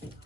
Thank you.